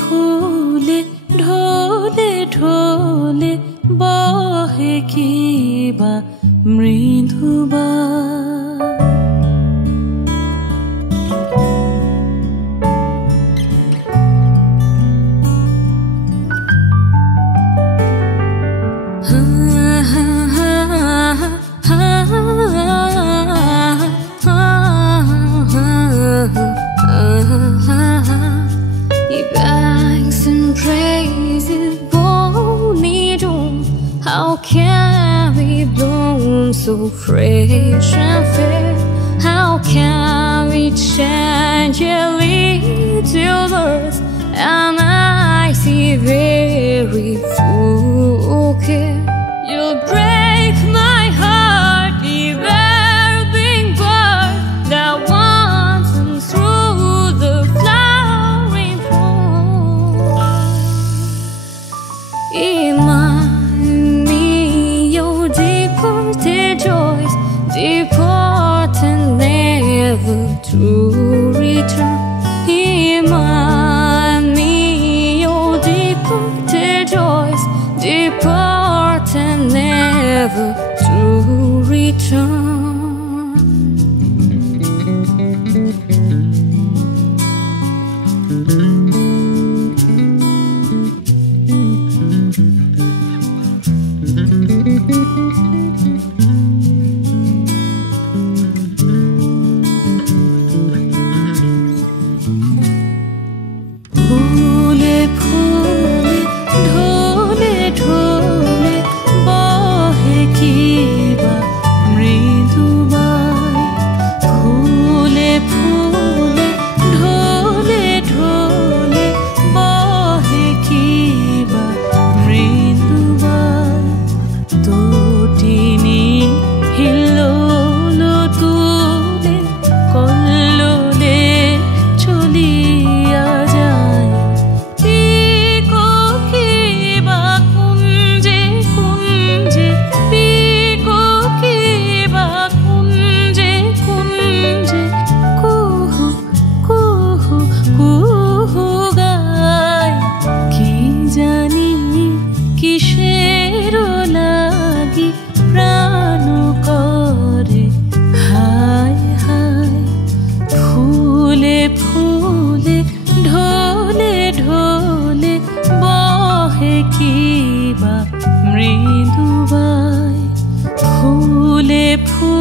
ফুলে ঢলে ঢলে বহে কিবা মৃদুবা How can we bloom so fresh and fair? How can we change a little earth and I see very full care? You'll break my heart, the being bird that wanders through the flowering forest. Depart and never to return. Remind me your departed joys. Depart and never to return. কিবা মৃদুবাই ফুলে ফুলে